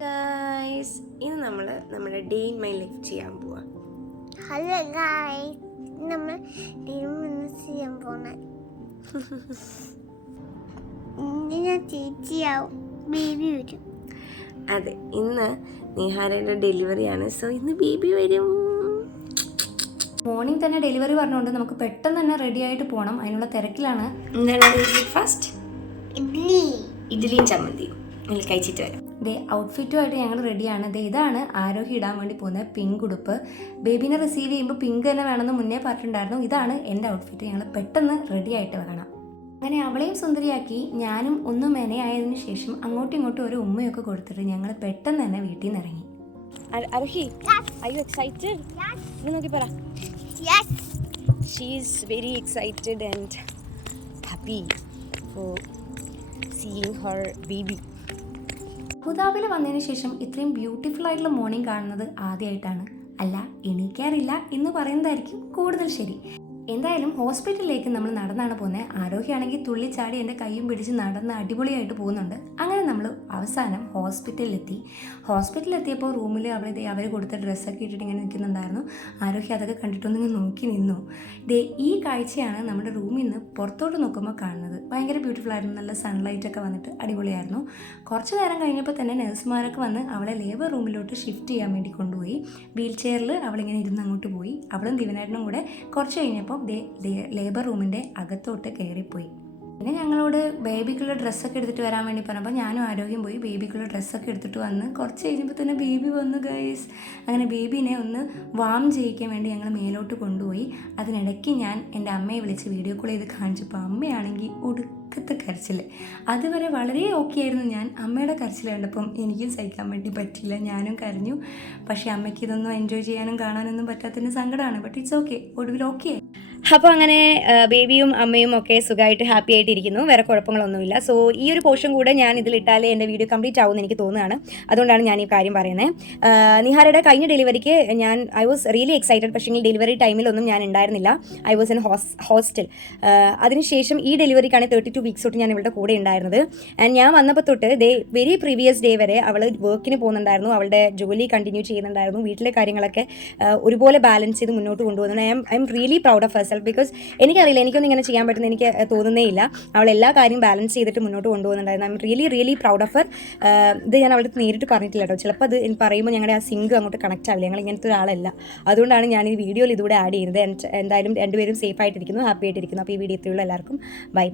Guys, ഇന്ന് നമ്മൾ നമ്മുടെ ഡേ ഇൻ മൈ ലൈഫ് ചെയ്യാൻ പോവാ. ഹലോ ഗൈസ്, നമ്മൾ ചെയ്യാൻ പോണ ഞാൻ ചേച്ചിയാവും, ബേബി വരും. അതെ, ഇന്ന് നിഹാരയുടെ ഡെലിവറിയാണ്. സോ ഇന്ന് ബേബി വരും. മോർണിംഗ് തന്നെ ഡെലിവറി പറഞ്ഞുകൊണ്ട് നമുക്ക് പെട്ടെന്ന് തന്നെ റെഡി ആയിട്ട് പോകണം. അതിനുള്ള തിരക്കിലാണ്. ബ്രേക്ക്ഫാസ്റ്റ് ഇഡ്ഡലിയും ചമ്മന്തിയും കഴിച്ചിട്ട് വരാം. ഔട്ട്ഫിറ്റുമായിട്ട് ഞങ്ങൾ റെഡിയാണ്. ഇതാണ് ആരോഹി ഇടാൻ വേണ്ടി പോകുന്നത് പിങ്ക് ഉടുപ്പ്. ബേബീനെ റിസീവ് ചെയ്യുമ്പോൾ പിങ്ക് തന്നെ വേണമെന്ന് മുന്നേ പറഞ്ഞിട്ടുണ്ടായിരുന്നു. ഇതാണ് എൻ്റെ ഔട്ട്ഫിറ്റ്. ഞങ്ങൾ പെട്ടെന്ന് റെഡി ആയിട്ട് വേണം. അങ്ങനെ അവളെയും സുന്ദരിയാക്കി ഞാനും ഒന്ന് മെനയായതിനു ശേഷം അങ്ങോട്ടും ഇങ്ങോട്ടും ഒരു ഉമ്മയൊക്കെ കൊടുത്തിട്ട് ഞങ്ങൾ പെട്ടെന്ന് തന്നെ വീട്ടിൽ നിന്ന് ഇറങ്ങി. Aruhi, are you excited? Yes. നോക്കി പറ. Yes. She is very excited and happy for seeing her baby. അബുദാബിയിൽ വന്നതിന് ശേഷം ഇത്രയും ബ്യൂട്ടിഫുൾ ആയിട്ടുള്ള മോർണിംഗ് കാണുന്നത് ആദ്യമായിട്ടാണ്. അല്ല, എണീക്കാറില്ല എന്ന് പറയുന്നതായിരിക്കും കൂടുതൽ ശരി. എന്തായാലും ഹോസ്പിറ്റലിലേക്ക് നമ്മൾ നടന്നാണ് പോകുന്നത്. ആരോഗ്യമാണെങ്കിൽ തുള്ളിച്ചാടി എൻ്റെ കൈയും പിടിച്ച് നടന്ന് അടിപൊളിയായിട്ട് പോകുന്നുണ്ട്. അങ്ങനെ നമ്മൾ അവസാനം ഹോസ്പിറ്റലിലെത്തിയപ്പോൾ റൂമിൽ അവർ കൊടുത്ത ഡ്രസ്സൊക്കെ ഇട്ടിട്ട് ഇങ്ങനെ നിൽക്കുന്നുണ്ടായിരുന്നു. ആരോഗ്യം അതൊക്കെ കണ്ടിട്ടൊന്നിങ്ങനെ നോക്കി നിന്നു. ഈ കാഴ്ചയാണ് നമ്മുടെ റൂമിൽ നിന്ന് പുറത്തോട്ട് നോക്കുമ്പോൾ കാണുന്നത്. ഭയങ്കര ബ്യൂട്ടിഫുൾ ആയിരുന്നു. നല്ല സൺലൈറ്റൊക്കെ വന്നിട്ട് അടിപൊളിയായിരുന്നു. കുറച്ച് നേരം കഴിഞ്ഞപ്പോൾ തന്നെ നഴ്സുമാരൊക്കെ വന്ന് അവളെ ലേബർ റൂമിലോട്ട് ഷിഫ്റ്റ് ചെയ്യാൻ വേണ്ടി കൊണ്ടുപോയി. വീൽ ചെയറിൽ അവളിങ്ങനെ ഇരുന്ന് അങ്ങോട്ട് പോയി. അവളും ദിവനായിട്ടും കൂടെ കുറച്ച് കഴിഞ്ഞപ്പോൾ ലേബർ റൂമിൻ്റെ അകത്തോട്ട് കയറിപ്പോയി. പിന്നെ ഞങ്ങളോട് ബേബിക്കുള്ള ഡ്രസ്സൊക്കെ എടുത്തിട്ട് വരാൻ വേണ്ടി പറഞ്ഞപ്പോൾ ഞാനും ആരോഗ്യം പോയി ബേബിക്കുള്ള ഡ്രസ്സൊക്കെ എടുത്തിട്ട് വന്ന് കുറച്ച് കഴിഞ്ഞപ്പോൾ തന്നെ ബേബി വന്നു ഗൈസ്. അങ്ങനെ ബേബീനെ ഒന്ന് വാം ചെയ്യിക്കാൻ വേണ്ടി ഞങ്ങൾ മേലോട്ട് കൊണ്ടുപോയി. അതിനിടയ്ക്ക് ഞാൻ എൻ്റെ അമ്മയെ വിളിച്ച് വീഡിയോ കോൾ ചെയ്ത് കാണിച്ചപ്പോൾ അമ്മയാണെങ്കിൽ ഒടുക്കത്തെ കരച്ചിൽ. അതുവരെ വളരെ ഓക്കെ ആയിരുന്നു ഞാൻ. അമ്മയുടെ കരച്ചിൽ കണ്ടപ്പം എനിക്കും സഹിക്കാൻ വേണ്ടി പറ്റില്ല. ഞാനും കരഞ്ഞു. പക്ഷേ അമ്മയ്ക്ക് ഇതൊന്നും എൻജോയ് ചെയ്യാനും കാണാനൊന്നും പറ്റാത്തതിന് സങ്കടമാണ്. ബട്ട് ഇറ്റ്സ് ഓക്കെ, ഒടുവിൽ ഓക്കെ. അപ്പോൾ അങ്ങനെ ബേബിയും അമ്മയും ഒക്കെ സുഖമായിട്ട് ഹാപ്പി ആയിട്ടിരിക്കുന്നു. വേറെ കുഴപ്പങ്ങളൊന്നുമില്ല. സോ ഈ ഒരു പോർഷൻ കൂടെ ഞാൻ ഇതിലിട്ടാലേ എൻ്റെ വീഡിയോ കംപ്ലീറ്റ് ആവുമെന്ന് എനിക്ക് തോന്നുകയാണ്. അതുകൊണ്ടാണ് ഞാൻ ഈ കാര്യം പറയുന്നത്. നിഹാരയുടെ കഴിഞ്ഞ ഡെലിവറിക്ക് ഐ വാസ് റിയലി എക്സൈറ്റഡ്. പക്ഷേ ഡെലിവറി ടൈമിലൊന്നും ഞാൻ ഉണ്ടായിരുന്നില്ല. I was in hostel. അതിനുശേഷം ഈ ഡെലിവറിക്കാണ് 32 വീക്സ് തൊട്ട് ഞാൻ ഇവളുടെ കൂടെ ഉണ്ടായിരുന്നത്. ആൻഡ് ഞാൻ വന്നപ്പോൾ തൊട്ട് വെരി പ്രീവിയസ് ഡേ വരെ അവൾ വർക്കിന് പോകുന്നുണ്ടായിരുന്നു. അവളുടെ ജോലി കണ്ടിന്യൂ ചെയ്യുന്നുണ്ടായിരുന്നു. വീട്ടിലെ കാര്യങ്ങളൊക്കെ ഒരുപോലെ ബാലൻസ് ചെയ്ത് മുന്നോട്ട് കൊണ്ടുപോകുന്നുണ്ട്. I am really proud of herself. Because എനിക്കറിയില്ല, എനിക്കൊന്നും ഇങ്ങനെ ചെയ്യാൻ പറ്റുന്ന എനിക്ക് തോന്നുന്നേ ഇല്ല. അവൾ എല്ലാ കാര്യം ബാലൻസ് ചെയ്തിട്ട് മുന്നോട്ട് കൊണ്ടുപോകുന്നുണ്ടായിരുന്നു. I am really proud of her. ഇത് ഞാൻ അവൾക്ക് നേരിട്ട് പറഞ്ഞിട്ടില്ല കേട്ടോ. ചിലപ്പോൾ അത് പറയുമ്പോൾ ഞങ്ങളുടെ ആ സിങ്ക് അങ്ങോട്ട് കണക്റ്റ് ആവില്ല. ഞങ്ങൾ ഇങ്ങനത്തെ ഒരാളല്ല. അതുകൊണ്ടാണ് ഞാൻ ഈ വീഡിയോയിൽ ഇതുകൂടെ ആഡ് ചെയ്യുന്നത്. എന്തായാലും രണ്ടുപേരും സേഫ് ആയിട്ടിരിക്കുന്നു, ഹാപ്പി ആയിട്ടിരിക്കുന്നു. അപ്പോൾ ഈ വീഡിയോ എത്തിയുള്ള എല്ലാവർക്കും ബൈ.